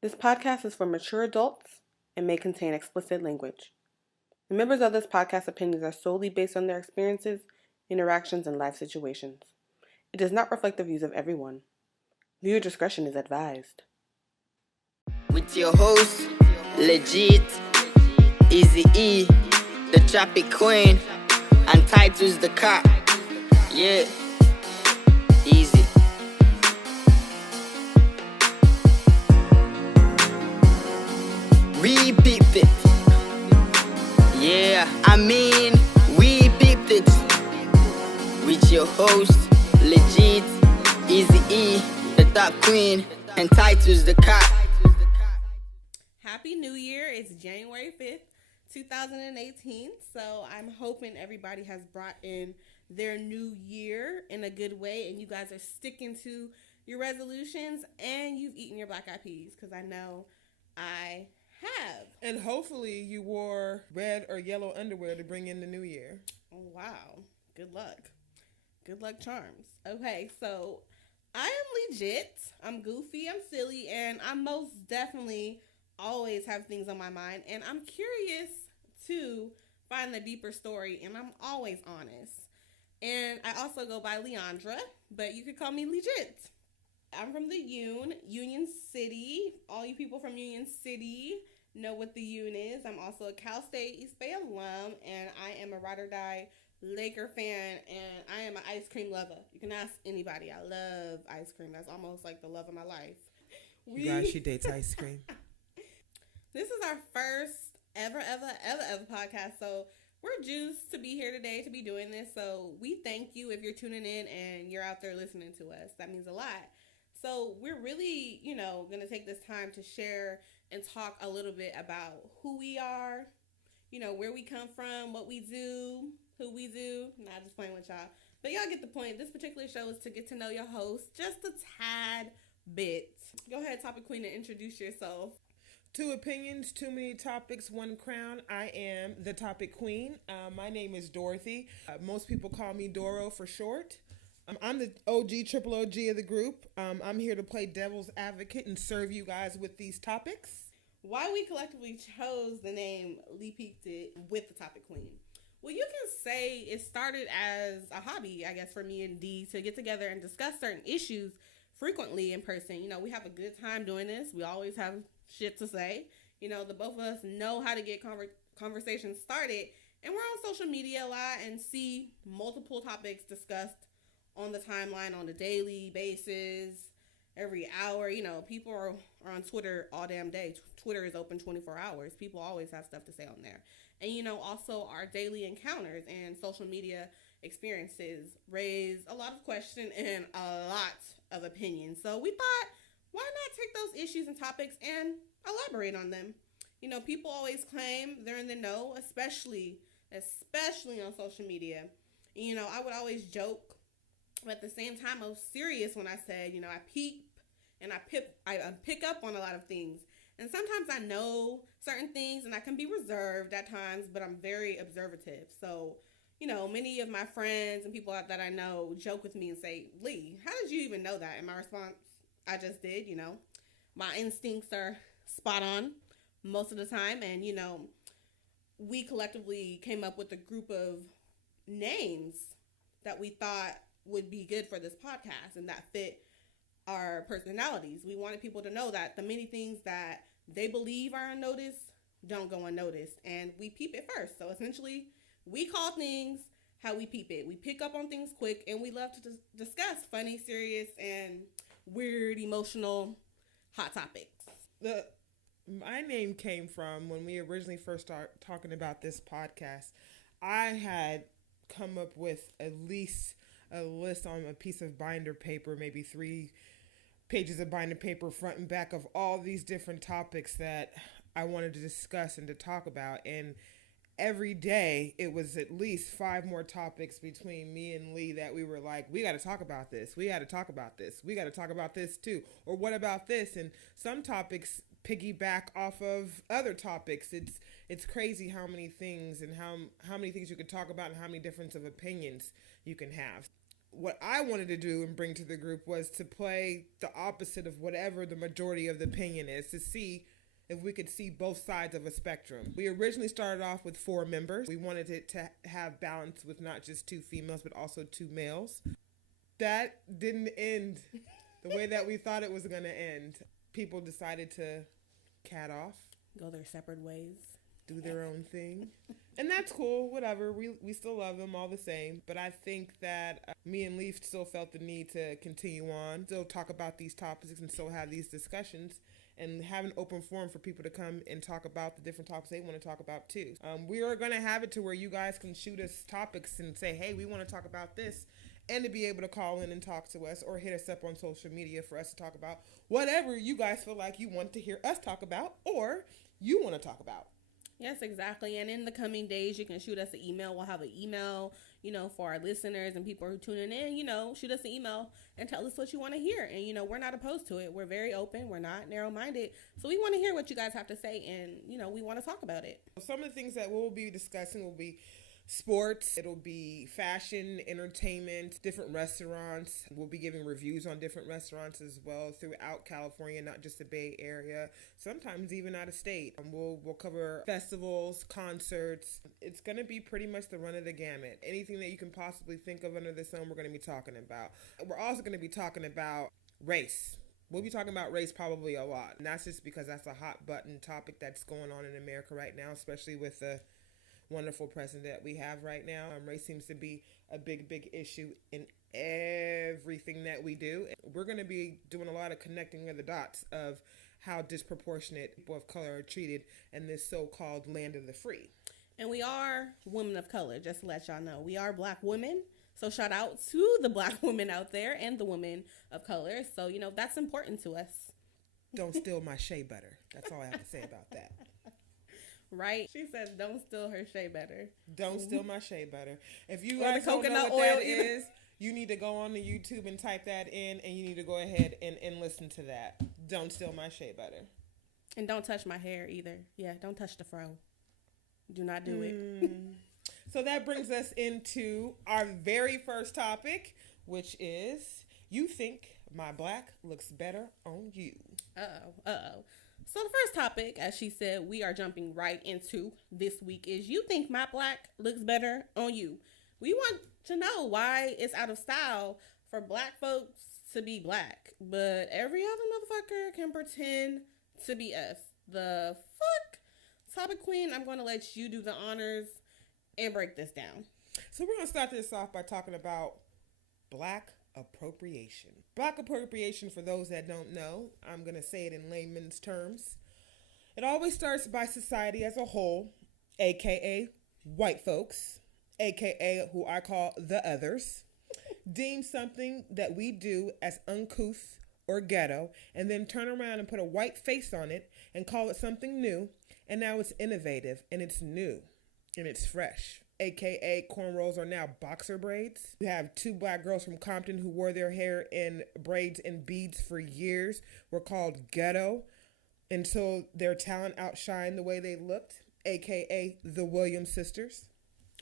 This podcast is for mature adults and may contain explicit language. The members of this podcast opinions are solely based on their experiences, interactions, and life situations. It does not reflect the views of everyone. Viewer discretion is advised. With your host, Legit, Easy E, the Traffic Queen, and Titus the Cop. Yeah, easy. We beeped it. Yeah, we beeped it. With your host, Legit, Easy E, the Top Queen, and Titus the Cop. Happy New Year. It's January 5th, 2018. So I'm hoping everybody has brought in their new year in a good way and you guys are sticking to your resolutions and you've eaten your black eyed peas, because I know I have. And hopefully you wore red or yellow underwear to bring in the new year. Oh, wow. Good luck. Good luck charms. Okay, so I am legit. I'm goofy. I'm silly. And I most definitely always have things on my mind. And I'm curious to find the deeper story. And I'm always honest. And I also go by Leandra, but you could call me Legit. I'm from the Union City. All you people from Union City know what the Union is. I'm also a Cal State East Bay alum, and I am a ride or die Laker fan, and I am an ice cream lover. You can ask anybody. I love ice cream. That's almost like the love of my life. You guys, she dates ice cream. This is our first ever podcast, so we're juiced to be here today to be doing this. So we thank you if you're tuning in and you're out there listening to us. That means a lot. So we're really, going to take this time to share and talk a little bit about who we are, where we come from, what we do, who we do. Not just playing with y'all. But y'all get the point. This particular show is to get to know your host just a tad bit. Go ahead, Topic Queen, and introduce yourself. Two opinions, too many topics, one crown. I am the Topic Queen. My name is Dorothy. Most people call me Doro for short. I'm the triple OG of the group. I'm here to play devil's advocate and serve you guys with these topics. Why we collectively chose the name Lee Peeped It with the Topic Queen? Well, you can say it started as a hobby, I guess, for me and Dee to get together and discuss certain issues frequently in person. We have a good time doing this. We always have shit to say. The both of us know how to get conversations started, and we're on social media a lot and see multiple topics discussed on the timeline on a daily basis, every hour. People are on Twitter all damn day. Twitter is open 24 hours. People always have stuff to say on there. And, also our daily encounters and social media experiences raise a lot of questions and a lot of opinions. So we thought, why not take those issues and topics and elaborate on them? People always claim they're in the know, especially on social media. I would always joke, but at the same time, I was serious when I said, I peep and I pick up on a lot of things. And sometimes I know certain things and I can be reserved at times, but I'm very observative. So, many of my friends and people that I know joke with me and say, Lee, how did you even know that? And my response, I just did. My instincts are spot on most of the time. And, we collectively came up with a group of names that we thought would be good for this podcast and that fit our personalities. We wanted people to know that the many things that they believe are unnoticed don't go unnoticed, and we peep it first. So essentially, we call things how we peep it. We pick up on things quick, and we love to discuss funny, serious, and weird, emotional, hot topics. My name came from when we originally first started talking about this podcast. I had come up with at least a list on a piece of binder paper, maybe 3 pages of binder paper, front and back, of all these different topics that I wanted to discuss and to talk about. And every day it was at least 5 more topics between me and Lee that we were like, we got to talk about this. We got to talk about this. We got to talk about this too. Or what about this? And some topics piggyback off of other topics. It's crazy how many things and how many things you could talk about and how many difference of opinions you can have. what I wanted to do and bring to the group was to play the opposite of whatever the majority of the opinion is, to see if we could see both sides of a spectrum. We originally started off with 4 members. We wanted it to have balance with not just 2 females, but also 2 males. That didn't end the way that we thought it was going to end. People decided to cat off. Go their separate ways. Do their own thing. And that's cool, whatever. We still love them all the same. But I think that me and Leaf still felt the need to continue on, still talk about these topics and still have these discussions and have an open forum for people to come and talk about the different topics they want to talk about too. We are going to have it to where you guys can shoot us topics and say, hey, we want to talk about this, and to be able to call in and talk to us or hit us up on social media for us to talk about whatever you guys feel like you want to hear us talk about or you want to talk about. Yes, exactly. And in the coming days, you can shoot us an email. We'll have an email, for our listeners and people who are tuning in, shoot us an email and tell us what you want to hear. And, we're not opposed to it. We're very open. We're not narrow-minded. So we want to hear what you guys have to say, and, we want to talk about it. Some of the things that we'll be discussing will be sports, it'll be fashion, entertainment, different restaurants. We'll be giving reviews on different restaurants as well throughout California, not just the Bay Area, sometimes even out of state. We'll cover festivals, concerts. It's going to be pretty much the run of the gamut. Anything that you can possibly think of under the sun, we're going to be talking about. We're also going to be talking about race. We'll be talking about race probably a lot. And that's just because that's a hot button topic that's going on in America right now, especially with the wonderful president that we have right now. Race seems to be a big issue in everything that we do. We're going to be doing a lot of connecting of the dots of how disproportionate people of color are treated in this so-called land of the free. And we are women of color, just to let y'all know. We are Black women. So shout out to the Black women out there and the women of color. So, that's important to us. Don't steal my shea butter. That's all I have to say about that. Right? She says, don't steal her shea butter. Don't steal my shea butter. If you Or guys the don't know coconut what oil that either. is, you need to go on to YouTube and type that in, and you need to go ahead and listen to that. Don't steal my shea butter. And don't touch my hair either. Yeah, don't touch the fro. Do not do it. So that brings us into our very first topic, which is, you think my black looks better on you. Uh-oh. So the first topic, as she said, we are jumping right into this week is, you think my black looks better on you. We want to know why it's out of style for Black folks to be black, but every other motherfucker can pretend to be us. The fuck? Topic queen, I'm going to let you do the honors and break this down. So we're going to start this off by talking about Black appropriation. Black appropriation, for those that don't know, I'm going to say it in layman's terms. It always starts by society as a whole, aka white folks, aka who I call the others, deem something that we do as uncouth or ghetto, and then turn around and put a white face on it and call it something new, and now it's innovative and it's new and it's fresh. AKA cornrows are now boxer braids. We have 2 Black girls from Compton who wore their hair in braids and beads for years, were called ghetto until their talent outshined the way they looked, AKA the Williams sisters.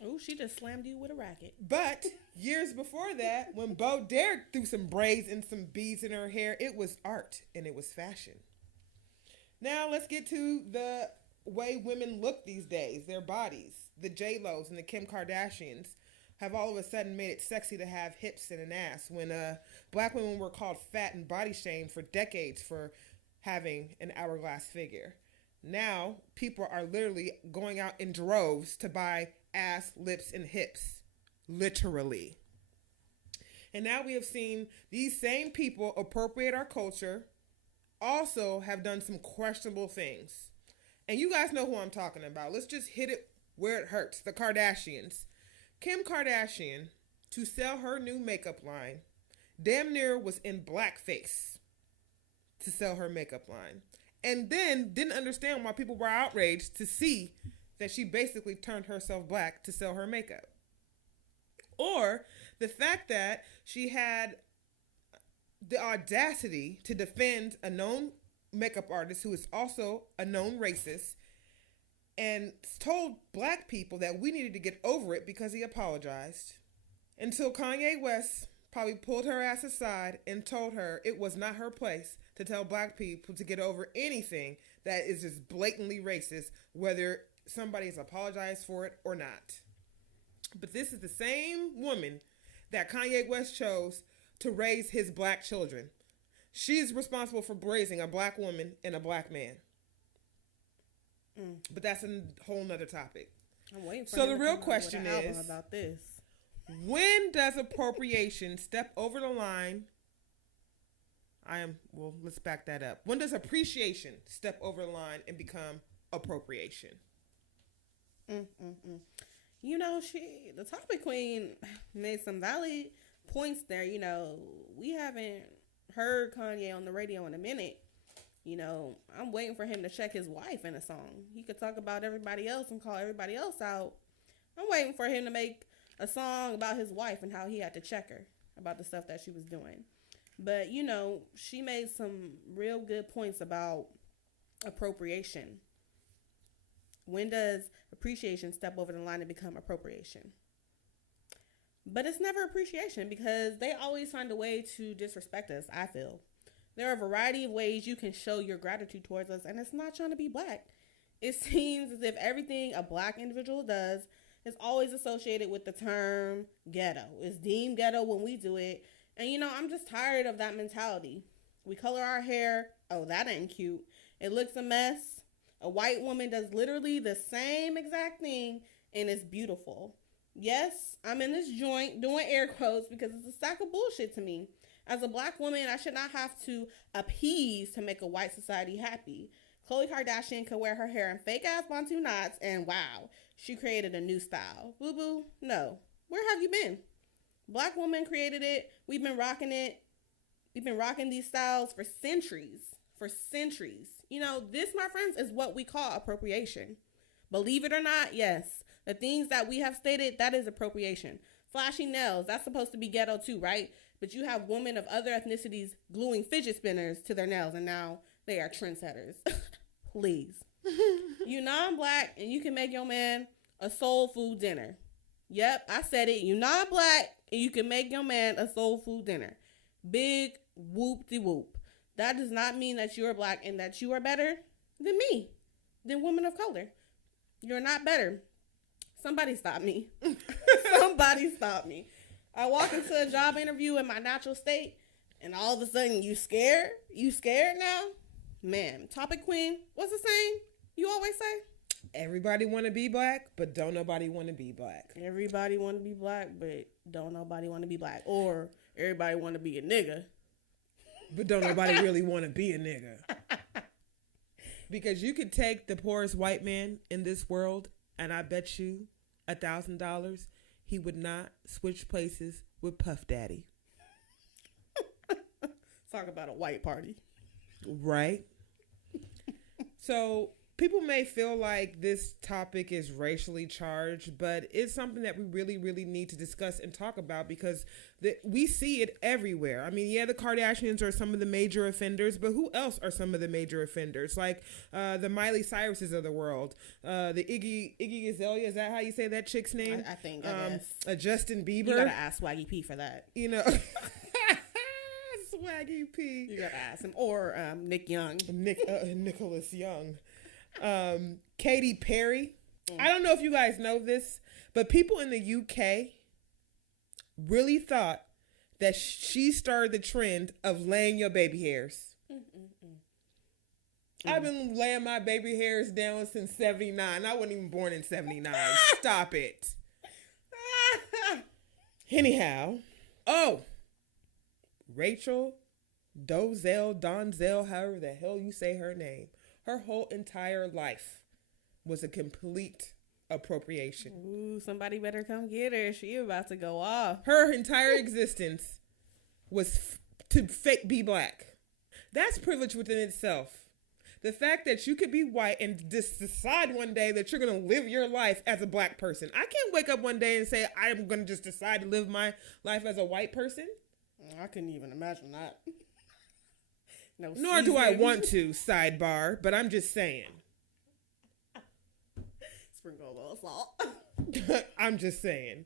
Oh, she just slammed you with a racket. But years before that, when Bo Derek threw some braids and some beads in her hair, it was art and it was fashion. Now let's get to the way women look these days, their bodies. The J-Los and the Kim Kardashians have all of a sudden made it sexy to have hips and an ass, when Black women were called fat and body shamed for decades for having an hourglass figure. Now people are literally going out in droves to buy ass, lips, and hips, literally. And now we have seen these same people appropriate our culture, also have done some questionable things. And you guys know who I'm talking about. Let's just hit it where it hurts. The Kardashians. Kim Kardashian, to sell her new makeup line, damn near was in blackface to sell her makeup line. And then didn't understand why people were outraged to see that she basically turned herself black to sell her makeup. Or the fact that she had the audacity to defend a known makeup artist who is also a known racist, and told Black people that we needed to get over it because he apologized, until Kanye West probably pulled her ass aside and told her it was not her place to tell black people to get over anything that is just blatantly racist, whether somebody has apologized for it or not. But this is the same woman that Kanye West chose to raise his black children. She's responsible for raising a black woman and a black man. But that's a whole nother topic. I'm waiting for so him the to real come out question with an album is, about this. when does appropriation step over the line? Let's back that up. When does appreciation step over the line and become appropriation? You know, the topic queen made some valid points there. You know, we haven't heard Kanye on the radio in a minute. You know, I'm waiting for him to check his wife in a song. He could talk about everybody else and call everybody else out. I'm waiting for him to make a song about his wife and how he had to check her about the stuff that she was doing. But, you know, she made some real good points about appropriation. When does appreciation step over the line and become appropriation? But it's never appreciation because they always find a way to disrespect us, I feel. There are a variety of ways you can show your gratitude towards us, and it's not trying to be black. It seems as if everything a black individual does is always associated with the term ghetto. It's deemed ghetto when we do it. And, you know, I'm just tired of that mentality. We color our hair. Oh, that ain't cute. It looks a mess. A white woman does literally the same exact thing, and it's beautiful. Yes, I'm in this joint doing air quotes because it's a sack of bullshit to me. As a black woman, I should not have to appease to make a white society happy. Khloe Kardashian could wear her hair in fake-ass bantu knots, and wow, she created a new style. Boo-boo, no. Where have you been? Black woman created it. We've been rocking it. We've been rocking these styles for centuries. For centuries. You know, this, my friends, is what we call appropriation. Believe it or not, yes. The things that we have stated, that is appropriation. Flashy nails, that's supposed to be ghetto too, right? But you have women of other ethnicities gluing fidget spinners to their nails, and now they are trendsetters. Please. You non-black, and you can make your man a soul food dinner. Yep, I said it. You non-black, and you can make your man a soul food dinner. Big whoop-de-whoop. That does not mean that you are black and that you are better than me, than women of color. You're not better. Somebody stop me. Somebody stop me. I walk into a job interview in my natural state, and all of a sudden you scared? You scared now? Man, topic queen, what's the saying you always say? Everybody want to be black, but don't nobody want to be black. Everybody want to be black, but don't nobody want to be black. Or everybody want to be a nigga. But don't nobody really want to be a nigga. Because you could take the poorest white man in this world, and I bet you $1,000 he would not switch places with Puff Daddy. Talk about a white party. Right? So people may feel like this topic is racially charged, but it's something that we really, really need to discuss and talk about because we see it everywhere. I mean, yeah, the Kardashians are some of the major offenders, but who else are some of the major offenders? Like the Miley Cyruses of the world, the Iggy Azalea, is that how you say that chick's name? I think, I guess. Justin Bieber. You gotta ask Swaggy P for that. You know. Swaggy P. You gotta ask him. Or Nick Young. Nicholas Young. Katy Perry. I don't know if you guys know this, but people in the UK really thought that she started the trend of laying your baby hairs. I've been laying my baby hairs down since 79. I wasn't even born in 79. Stop it. Anyhow. Oh. Rachel Donzel, however the hell you say her name. Her whole entire life was a complete appropriation. Ooh, somebody better come get her. She about to go off. Her entire existence was to fake be black. That's privilege within itself. The fact that you could be white and just decide one day that you're going to live your life as a black person. I can't wake up one day and say, I'm going to just decide to live my life as a white person. I couldn't even imagine that. No, nor do I want to, sidebar, but I'm just saying. Sprinkle a little salt. I'm just saying.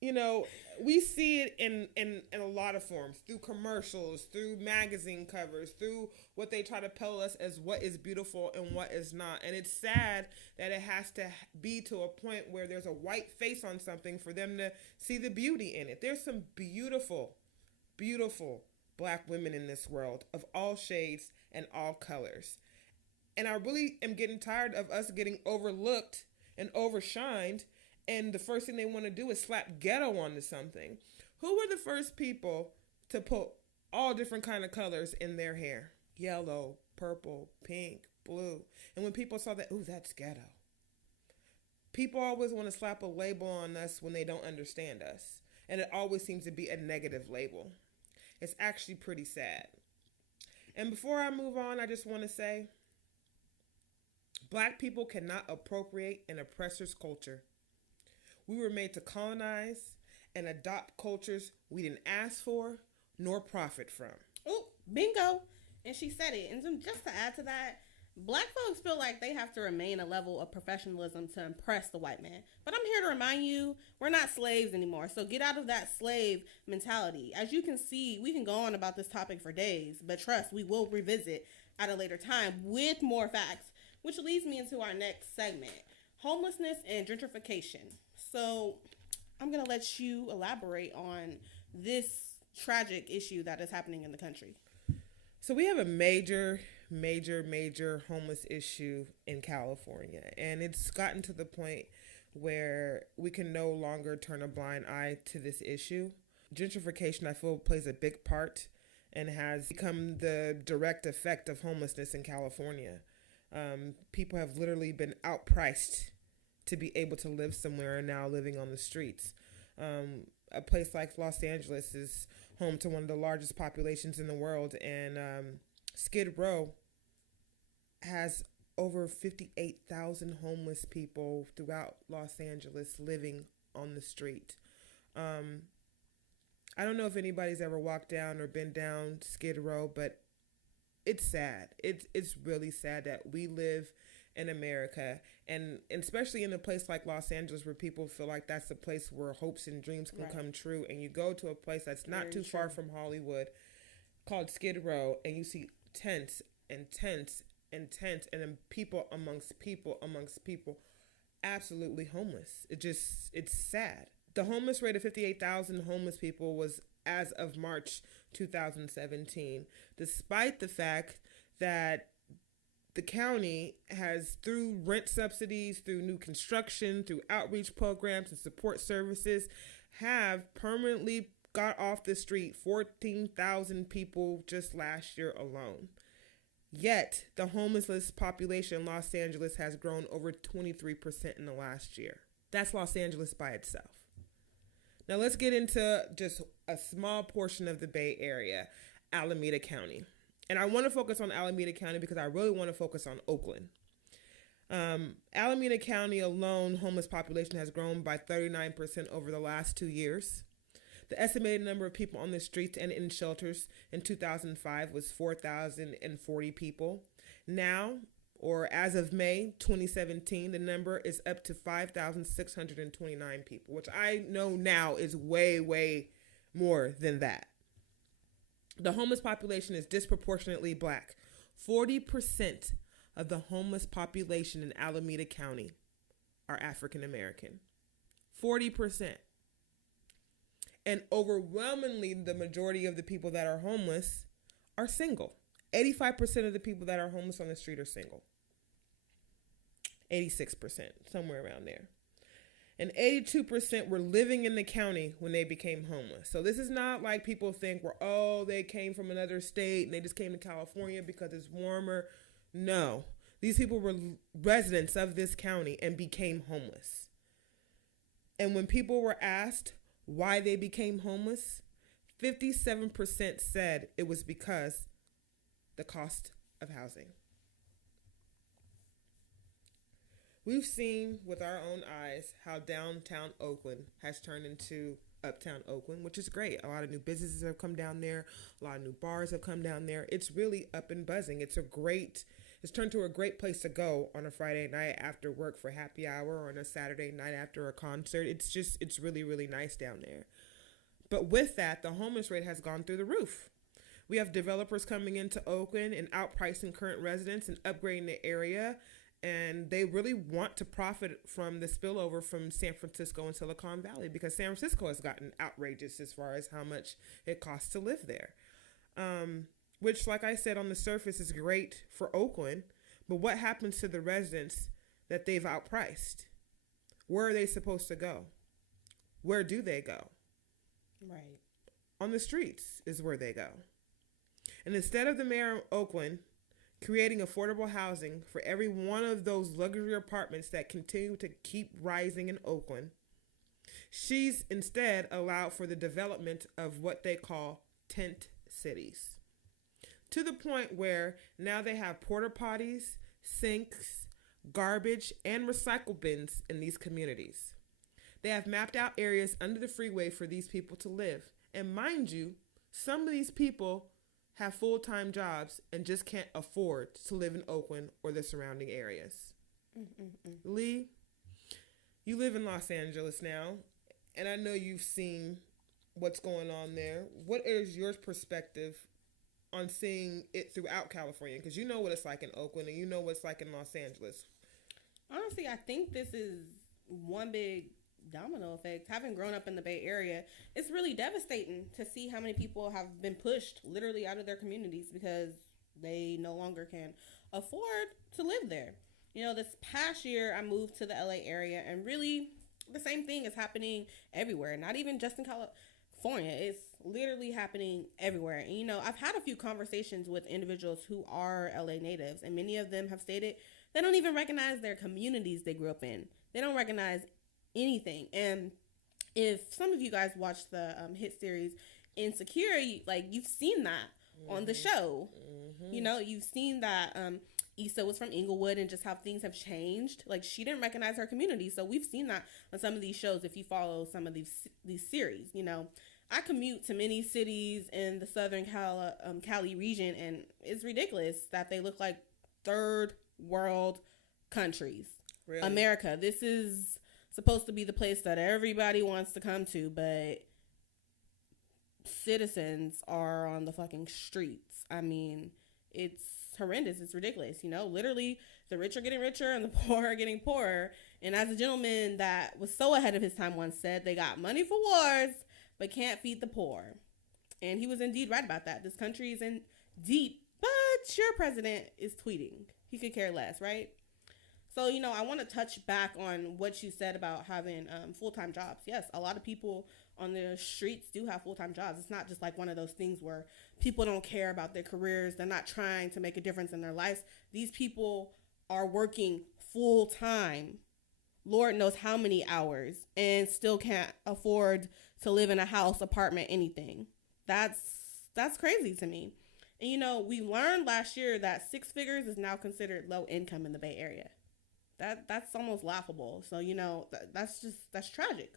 You know, we see it in a lot of forms, through commercials, through magazine covers, through what they try to tell us as what is beautiful and what is not. And it's sad that it has to be to a point where there's a white face on something for them to see the beauty in it. There's some beautiful, beautiful black women in this world of all shades and all colors. And I really am getting tired of us getting overlooked and overshined, and the first thing they want to do is slap ghetto onto something. Who were the first people to put all different kind of colors in their hair? Yellow, purple, pink, blue. And when people saw that, ooh, that's ghetto. People always want to slap a label on us when they don't understand us. And it always seems to be a negative label. It's actually pretty sad. And before I move on, I just want to say, black people cannot appropriate an oppressor's culture. We were made to colonize and adopt cultures we didn't ask for nor profit from. Oh, bingo. And she said it. And just to add to that, black folks feel like they have to remain a level of professionalism to impress the white man. But I'm here to remind you, we're not slaves anymore. So get out of that slave mentality. As you can see, we can go on about this topic for days, but trust, we will revisit at a later time with more facts, which leads me into our next segment, homelessness and gentrification. So I'm going to let you elaborate on this tragic issue that is happening in the country. So we have a major homeless issue in California. And it's gotten to the point where we can no longer turn a blind eye to this issue. Gentrification, I feel, plays a big part and has become the direct effect of homelessness in California. People have literally been outpriced to be able to live somewhere and now living on the streets. A place like Los Angeles is home to one of the largest populations in the world, and Skid Row has over 58,000 homeless people throughout Los Angeles living on the street. I don't know if anybody's ever walked down or been down Skid Row, but it's sad. It's really sad that we live in America, and especially in a place like Los Angeles where people feel like that's the place where hopes and dreams can come true. And you go to a place that's not too far from Hollywood called Skid Row, and you see tents and tents and tents, and then people amongst people, absolutely homeless. It's sad. The homeless rate of 58,000 homeless people was as of March 2017, despite the fact that the county has, through rent subsidies, through new construction, through outreach programs and support services, have permanently got off the street 14,000 people just last year alone. Yet, the homeless population in Los Angeles has grown over 23% in the last year. That's Los Angeles by itself. Now let's get into just a small portion of the Bay Area, Alameda County. And I want to focus on Alameda County because I really want to focus on Oakland. Alameda County alone, homeless population has grown by 39% over the last 2 years. The estimated number of people on the streets and in shelters in 2005 was 4,040 people. Now, or as of May 2017, the number is up to 5,629 people, which I know now is way, way more than that. The homeless population is disproportionately black. 40% of the homeless population in Alameda County are African American. 40%. And overwhelmingly, the majority of the people that are homeless are single. 85% of the people that are homeless on the street are single. 86%, somewhere around there. And 82% were living in the county when they became homeless. So this is not like people think they came from another state and they just came to California because it's warmer. No, these people were residents of this county and became homeless. And when people were asked why they became homeless, 57% said it was because the cost of housing. We've seen with our own eyes how downtown Oakland has turned into uptown Oakland, which is great. A lot of new businesses have come down there. A lot of new bars have come down there. It's really up and buzzing. It's a great It's turned to a great place to go on a Friday night after work for happy hour or on a Saturday night after a concert. It's really, really nice down there. But with that, the homeless rate has gone through the roof. We have developers coming into Oakland and outpricing current residents and upgrading the area. And they really want to profit from the spillover from San Francisco and Silicon Valley, because San Francisco has gotten outrageous as far as how much it costs to live there. Which, like I said, on the surface is great for Oakland. But what happens to the residents that they've outpriced? Where are they supposed to go? Where do they go? Right. On the streets is where they go. And instead of the mayor of Oakland creating affordable housing for every one of those luxury apartments that continue to keep rising in Oakland, she's instead allowed for the development of what they call tent cities. To the point where now they have porta potties, sinks, garbage, and recycle bins in these communities. They have mapped out areas under the freeway for these people to live. And mind you, some of these people have full-time jobs and just can't afford to live in Oakland or the surrounding areas. Lee, you live in Los Angeles now, and I know you've seen what's going on there. What is your perspective on seeing it throughout California? Because you know what it's like in Oakland and you know what it's like in Los Angeles. Honestly, I think this is one big domino effect. Having grown up in the Bay Area, it's really devastating to see how many people have been pushed literally out of their communities because they no longer can afford to live there. You know, this past year I moved to the LA area, and really the same thing is happening everywhere, not even just in California. It's literally happening everywhere. And you know, I've had a few conversations with individuals who are LA natives, and many of them have stated they don't even recognize their communities they grew up in. They don't recognize anything. And if some of you guys watched the hit series Insecure, you've seen that on the show. You know, you've seen that Issa was from Inglewood and just how things have changed. Like, she didn't recognize her community. So we've seen that on some of these shows if you follow some of these series. You know, I commute to many cities in the Southern Cali region, and it's ridiculous that they look like third world countries. Really? America, this is supposed to be the place that everybody wants to come to, but citizens are on the fucking streets. I mean, it's horrendous. It's ridiculous. You know, literally the rich are getting richer and the poor are getting poorer. And as a gentleman that was so ahead of his time once said, they got money for wars but can't feed the poor. And he was indeed right about that. This country is in deep, but your president is tweeting. He could care less, right? So, you know, I want to touch back on what you said about having full-time jobs. Yes, a lot of people on the streets do have full-time jobs. It's not just like one of those things where people don't care about their careers. They're not trying to make a difference in their lives. These people are working full-time, Lord knows how many hours, and still can't afford to live in a house, apartment, anything. That's crazy to me. And, you know, we learned last year that 6 figures is now considered low income in the Bay Area. That's almost laughable. So, you know, that's tragic.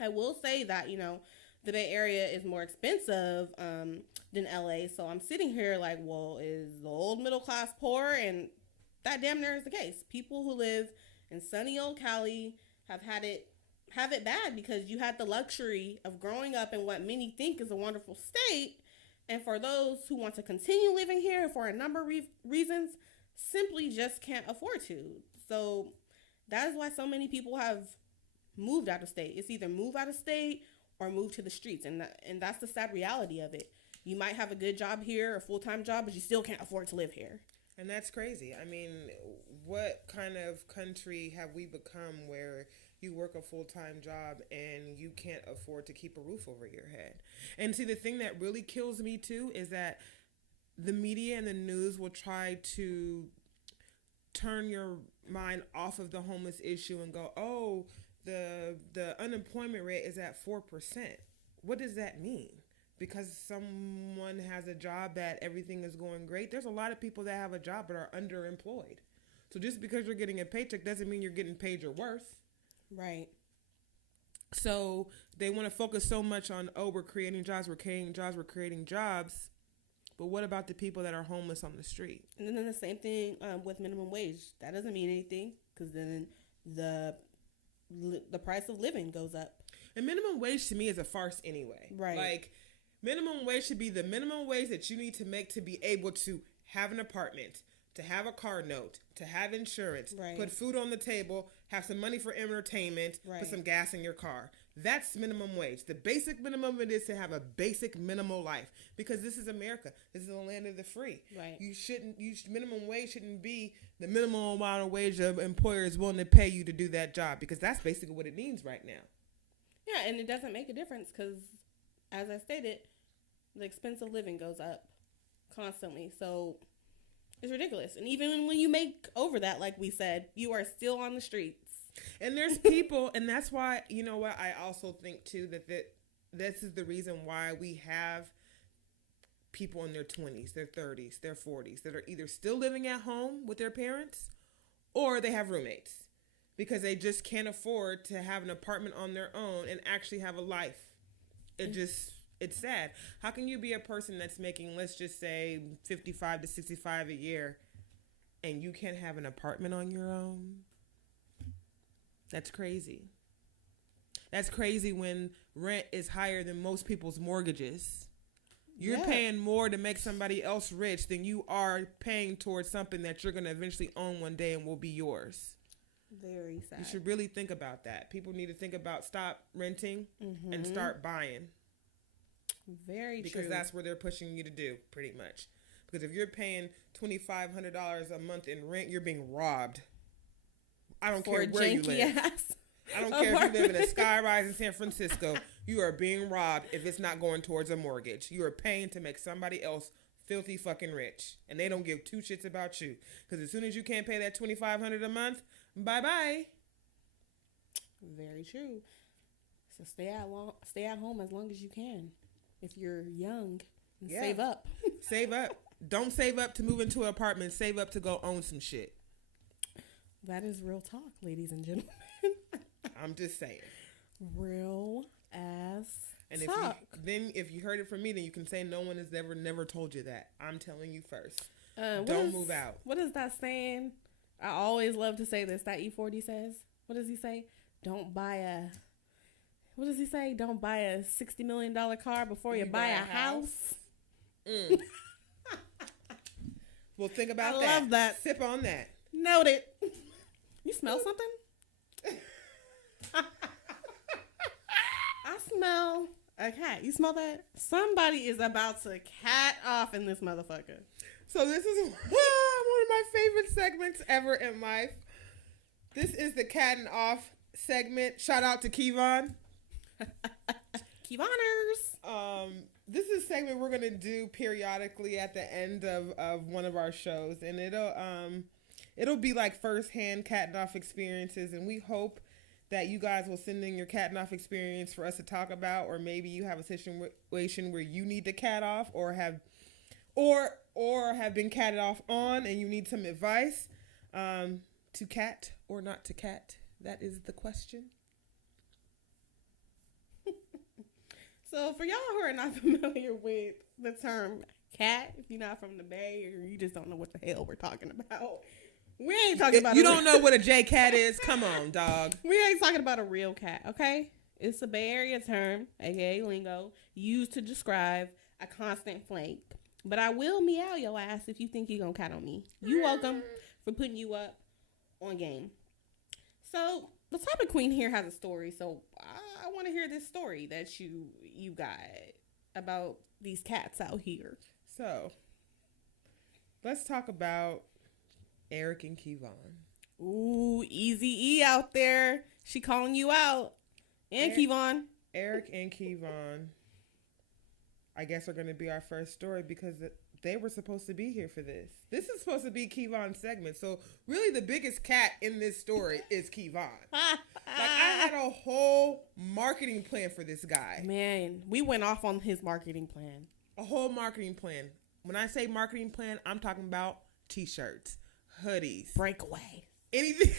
I will say that, you know, the Bay Area is more expensive than LA. So I'm sitting here like, well, is the old middle class poor? And that damn near is the case. People who live in sunny old Cali have it bad because you had the luxury of growing up in what many think is a wonderful state. And for those who want to continue living here for a number of reasons, simply just can't afford to. So that is why so many people have moved out of state. It's either move out of state or move to the streets. And that's the sad reality of it. You might have a good job here, a full-time job, but you still can't afford to live here. And that's crazy. I mean, what kind of country have we become where you work a full-time job and you can't afford to keep a roof over your head? And see, the thing that really kills me too is that the media and the news will try to turn your mind off of the homeless issue and go, oh, the unemployment rate is at 4%. What does that mean? Because someone has a job that everything is going great. There's a lot of people that have a job but are underemployed. So just because you're getting a paycheck doesn't mean you're getting paid your worth. Right. So they want to focus so much on, oh, we're creating jobs, we're creating jobs. But what about the people that are homeless on the street? And then the same thing with minimum wage. That doesn't mean anything because then the price of living goes up. And minimum wage to me is a farce anyway. Right. Like, minimum wage should be the minimum wage that you need to make to be able to have an apartment, to have a car note, to have insurance, right. put food on the table, have some money for entertainment, right. put some gas in your car. That's minimum wage. The basic minimum of it is to have a basic minimal life, because this is America. This is the land of the free. Right. Minimum wage shouldn't be the minimum amount of wage of employers willing to pay you to do that job, because that's basically what it means right now. Yeah, and it doesn't make a difference because, as I stated, the expense of living goes up constantly. So it's ridiculous. And even when you make over that, like we said, you are still on the streets. And there's people, and that's why, you know what, I also think too that this is the reason why we have people in their 20s, their 30s, their 40s that are either still living at home with their parents or they have roommates because they just can't afford to have an apartment on their own and actually have a life. It's sad. How can you be a person that's making, let's just say, 55 to 65 a year and you can't have an apartment on your own? That's crazy. That's crazy when rent is higher than most people's mortgages. You're paying more to make somebody else rich than you are paying towards something that you're going to eventually own one day and will be yours. Very sad. You should really think about that. People need to think about stop renting and start buying. Very because true. that's what they're pushing you to do, pretty much. Because if you're paying $2,500 a month in rent, you're being robbed. I don't care where you live. I don't care if you live in a skyrise in San Francisco. You are being robbed if it's not going towards a mortgage. You are paying to make somebody else filthy fucking rich. And they don't give two shits about you. Because as soon as you can't pay that $2,500 a month, bye-bye. Very true. So stay at home as long as you can. If you're young, and save up. Save up. Don't save up to move into an apartment. Save up to go own some shit. That is real talk, ladies and gentlemen. I'm just saying. Real ass and talk. If you heard it from me, then you can say no one has never told you that. I'm telling you first. Don't move out. What is that saying? I always love to say this. That E40 says. What does he say? What does he say? Don't buy a $60 million car before you buy a house. Well, think about I that. love that. Sip on that. Noted. You smell something? I smell a cat. You smell that? Somebody is about to cat off in this motherfucker. So this is one of my favorite segments ever in life. This is the cat and off segment. Shout out to Kevon. Kevoners. This is a segment we're gonna do periodically at the end of one of our shows, and it'll be like firsthand cat and off experiences, and we hope that you guys will send in your cat and off experience for us to talk about, or maybe you have a situation where you need to cat off or have been catted off on and you need some advice to cat or not to cat. That is the question. So for y'all who are not familiar with the term cat, if you're not from the Bay or you just don't know what the hell we're talking about, we ain't talking about you don't know what a J cat is? Come on, dog. We ain't talking about a real cat, okay? It's a Bay Area term, aka lingo, used to describe a constant flank. But I will meow your ass if you think you're gonna cat on me. You welcome for putting you up on game. So the topic queen here has a story, so I want to hear this story that you got about these cats out here. So let's talk about Eric and Kevon. Ooh, Easy E out there. She calling you out. And Kevon. Eric and Kevon, I guess, are going to be our first story because they were supposed to be here for this. This is supposed to be Kevon's segment. So really the biggest cat in this story is Kevon. Like, I had a whole marketing plan for this guy. Man, we went off on his marketing plan. A whole marketing plan. When I say marketing plan, I'm talking about t-shirts, hoodies. Breakaway. Anything.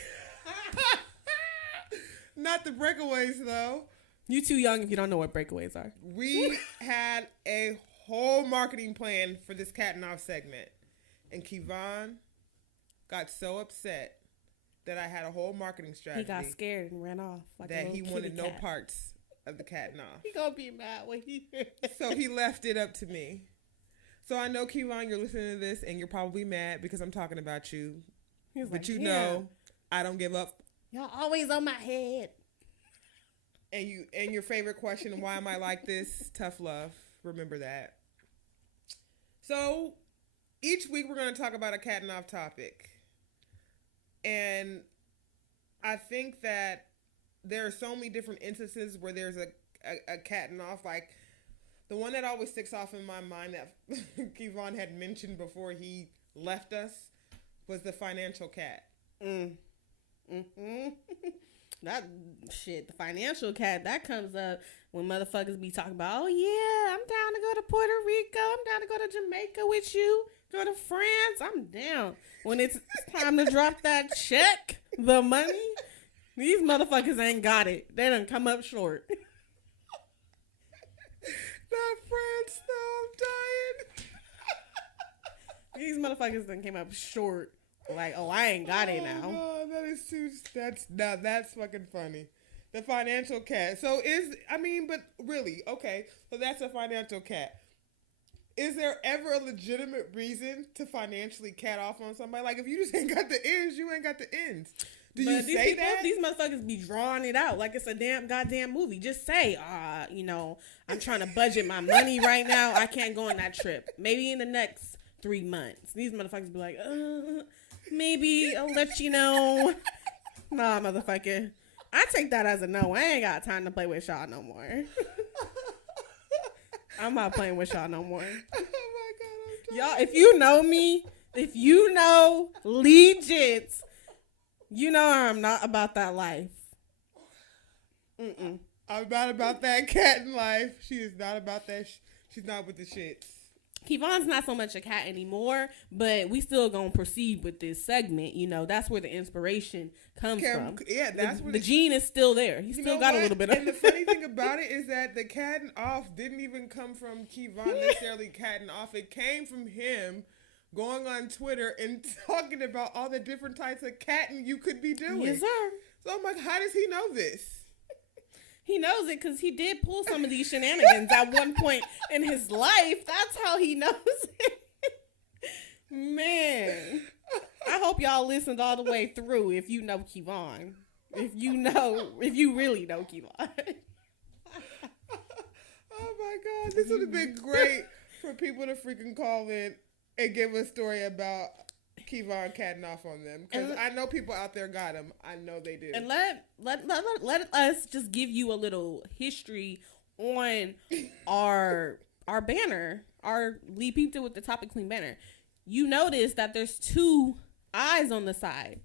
Not the breakaways, though. You too young if you don't know what breakaways are. We had a whole marketing plan for this cat and off segment. And Kevon got so upset that I had a whole marketing strategy. He got scared and ran off. Like that he wanted no parts of the cat and off. He gonna be mad when he So he left it up to me. So I know, Kevon, you're listening to this and you're probably mad because I'm talking about you. But like, know, I don't give up. Y'all always on my head. And your favorite question, why am I like this? Tough love. Remember that. So each week we're going to talk about a cat and off topic. And I think that there are so many different instances where there's a cat and off. Like the one that always sticks off in my mind that Kevon had mentioned before he left us was the financial cat. That shit, the financial cat, that comes up when motherfuckers be talking about, oh yeah, I'm down to go to Puerto Rico, I'm down to go to Jamaica with you, go to France, I'm down. When it's time to drop that check, the money, these motherfuckers ain't got it. They done come up short. Not France, though, I'm dying. These motherfuckers done came up short. Like, oh, I ain't got it now. Oh, that is too. That's fucking funny. The financial cat. So but really, okay. So that's a financial cat. Is there ever a legitimate reason to financially cat off on somebody? Like, if you just ain't got the ends, you ain't got the ends. Do you say that? These motherfuckers be drawing it out like it's a damn goddamn movie. Just say, I'm trying to budget my money right now. I can't go on that trip. Maybe in the next 3 months. These motherfuckers be like, maybe I'll let you know. Nah, motherfucker. I take that as a no. I ain't got time to play with y'all no more. I'm not playing with y'all no more. Oh my God. Y'all, if you know me, if you know LEEGIT, you know I'm not about that life. I'm not about that cat in life. She is not about that. She's not with the shits. Kevon's not so much a cat anymore, but we still gonna proceed with this segment. You know, that's where the inspiration comes from. Yeah, that's where the gene is still there. He still got a little bit of. And the funny thing about it is that the catting off didn't even come from Kevon necessarily catting off. It came from him going on Twitter and talking about all the different types of catting you could be doing. Yes, sir. So I'm like, how does he know this? He knows it because he did pull some of these shenanigans at one point in his life. That's how he knows it. Man, I hope y'all listened all the way through if you know Kevon. If you really know Kevon. Oh my God, this would have been great for people to freaking call in and give a story about Kevon catting off on them, because I know people out there got them. I know they do. And let us just give you a little history on our banner, our Lee Peeped It with the Topic Queen banner. You notice that there's 2 eyes on the side.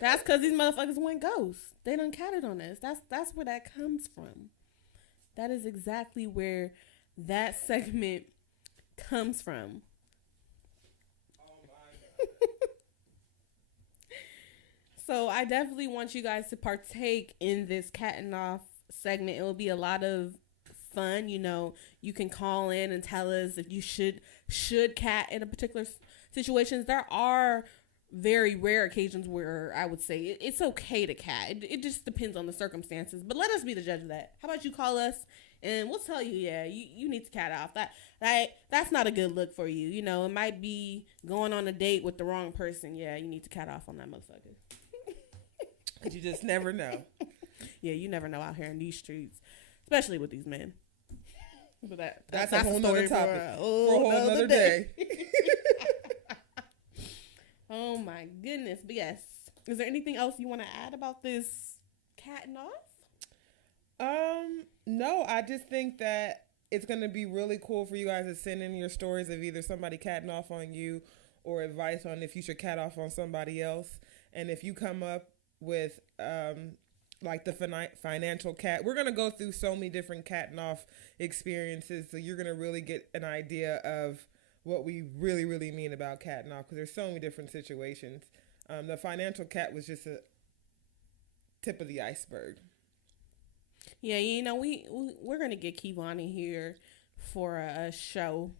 That's because these motherfuckers went ghost. They done catted on us. That's where that comes from. That is exactly where that segment comes from. So I definitely want you guys to partake in this cat and off segment. It will be a lot of fun. You know, you can call in and tell us if you should cat in a particular situations. There are very rare occasions where I would say it's okay to cat. It just depends on the circumstances. But let us be the judge of that. How about you call us and we'll tell you, yeah, you need to cat off. That's not a good look for you. You know, it might be going on a date with the wrong person. Yeah, you need to cat off on that motherfucker. Because you just never know. Yeah, you never know out here in these streets, especially with these men. But that's a whole nother topic for a whole nother day. Oh my goodness. But yes, is there anything else you want to add about this cat and off? No, I just think that it's going to be really cool for you guys to send in your stories of either somebody catting off on you or advice on if you should cat off on somebody else. And if you come up with like the financial cat, we're going to go through so many different cat and off experiences, so you're going to really get an idea of what we really, really mean about cat and off, because there's so many different situations. The financial cat was just a tip of the iceberg. Yeah, you know, we're going to get Kevon in here for a show.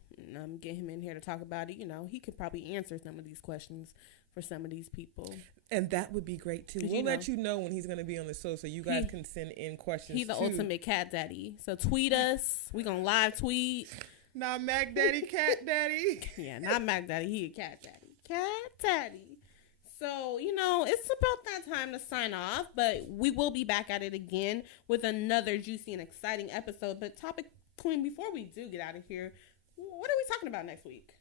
Get him in here to talk about it. You know, he could probably answer some of these questions for some of these people. And that would be great too. We'll let you know when he's going to be on the show so you guys can send in questions. He's the ultimate cat daddy. So tweet us. We going to live tweet. Not Mac Daddy, Cat Daddy. Yeah, not Mac Daddy. He a cat daddy. Cat daddy. So, you know, it's about that time to sign off. But we will be back at it again with another juicy and exciting episode. But Topic Queen, before we do get out of here, what are we talking about next week?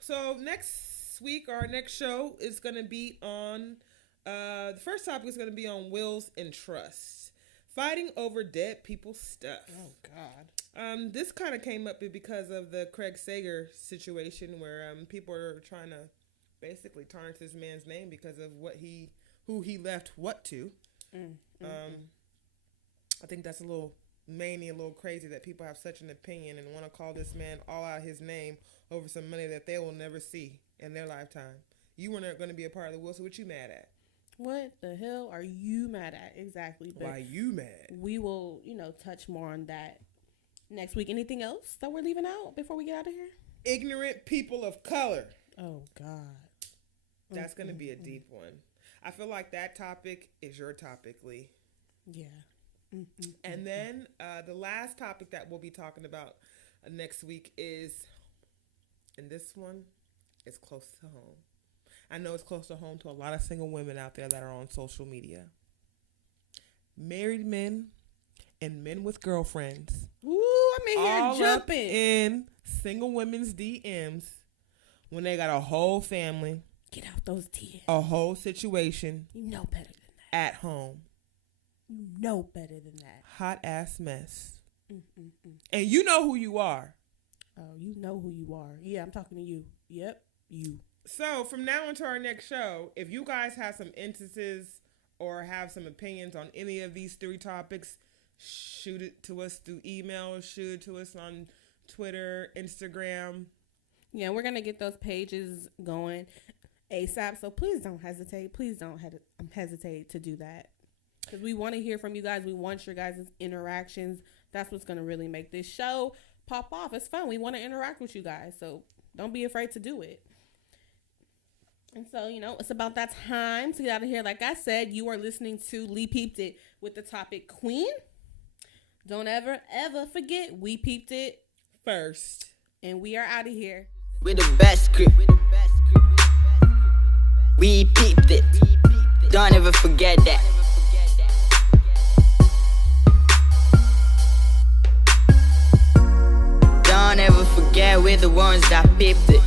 So next week, our next show is going to be on, the first topic is going to be on wills and trusts. Fighting over dead people's stuff. Oh, God. This kind of came up because of the Craig Sager situation where people are trying to basically tarnish this man's name because of who he left what to. I think that's a little mania, a little crazy that people have such an opinion and want to call this man all out his name over some money that they will never see in their lifetime. You were not going to be a part of the will, so what you mad at? What the hell are you mad at? Exactly. But why you mad? We will, touch more on that next week. Anything else that we're leaving out before we get out of here? Ignorant people of color. Oh, God. That's going to be a deep one. I feel like that topic is your topic, Lee. Yeah. And then the last topic that we'll be talking about next week is, and this one is close to home. I know it's close to home to a lot of single women out there that are on social media. Married men and men with girlfriends. Ooh, I'm in here all jumping. Up in single women's DMs when they got a whole family. Get out those DMs. A whole situation. You know better than that. At home. You know better than that. Hot ass mess. And you know who you are. Oh, you know who you are. Yeah, I'm talking to you. Yep, you. So from now until our next show, if you guys have some instances or have some opinions on any of these three topics, shoot it to us through email, shoot it to us on Twitter, Instagram. Yeah, we're going to get those pages going ASAP. So please don't hesitate. Please don't hesitate to do that. Because we want to hear from you guys. We want your guys' interactions. That's what's going to really make this show pop off. It's fun. We want to interact with you guys. So don't be afraid to do it. And so, it's about that time to get out of here. Like I said, you are listening to Lee Peeped It with the topic Queen. Don't ever forget, we peeped it first. And we are out of here. With the best script. We peeped it. Don't ever forget that. Don't ever forget we're the ones that peeped it.